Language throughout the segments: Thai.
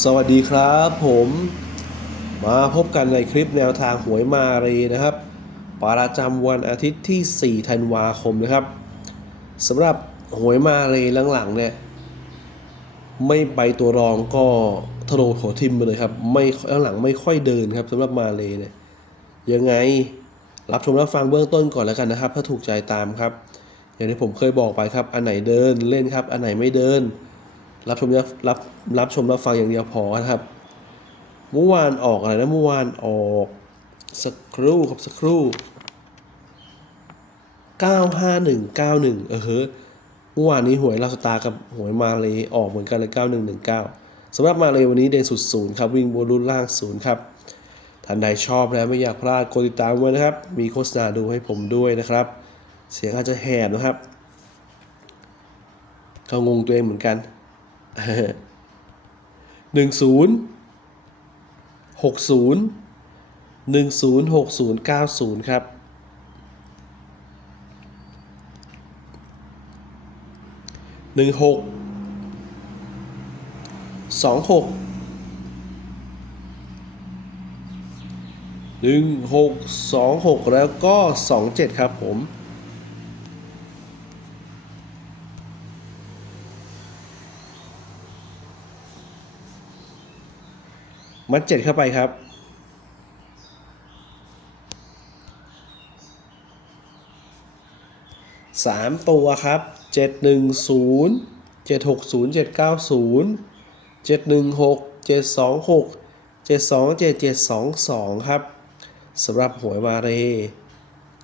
สวัสดีครับผมมาพบกันในคลิปแนวทางหวยมารีนะครับ ประจำวันอาทิตย์ที่ 4 ธันวาคมนะครับสำหรับหวยมารีหลังๆเนี่ยไม่ไปตัวรองก็ทะโลโถทิมไปเลยครับไม่หลังไม่ค่อยเดินครับสำหรับมารีเนี่ยยังไงรับชมรับฟังเบื้องต้นก่อนแล้วกันนะครับ ถ้าถูกใจตามครับ อย่างที่ผมเคยบอกไปครับ อันไหนเดินเล่นครับ อันไหนไม่เดิน รับชมรับรับรับชมรับฟังอย่างเดียวพอนะครับเมื่อวานออกอะไรนะเมื่อวานออกสักครู่ครับสักครู่95191 เออเฮ้เมื่อวานนี้หวยลาสตาร์กับหวยมาเลยออกเหมือนกันเลย 9119สำหรับมาเลยวันนี้เด่นสุดศูนย์ครับ วิ่งบนรุ่นล่างศูนย์ครับท่านใดชอบแล้วไม่อยากพลาดกดติดตามไว้นะครับ มีโฆษณาดูให้ผมด้วยนะครับ เสียงอาจจะแหบนะครับก็งงตัวเองเหมือนกัน หนึ่งศูนย์หกศูนย์หนึ่งศูนย์หกศูนย์เก้าศูนย์ครับหนึ่งหกสองหกหนึ่งหกสองหกแล้วก็สองเจ็ดครับผม มัดเจ็ดเข้าไปครับ สามตัวครับ เจ็ดหนึ่งศูนย์เจ็ดหกศูนย์เจ็ดเก้าศูนย์เจ็ดหนึ่งหกเจ็ดสองหกเจ็ดสองเจ็ดเจ็ดสองสองครับสำหรับหวยมาเร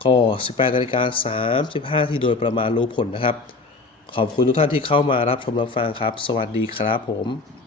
ก็ 18นาฬิกา35 ที่โดยประมาณรู้ผลนะครับ ขอบคุณทุกท่านที่เข้ามารับชมรับฟังครับ สวัสดีครับผม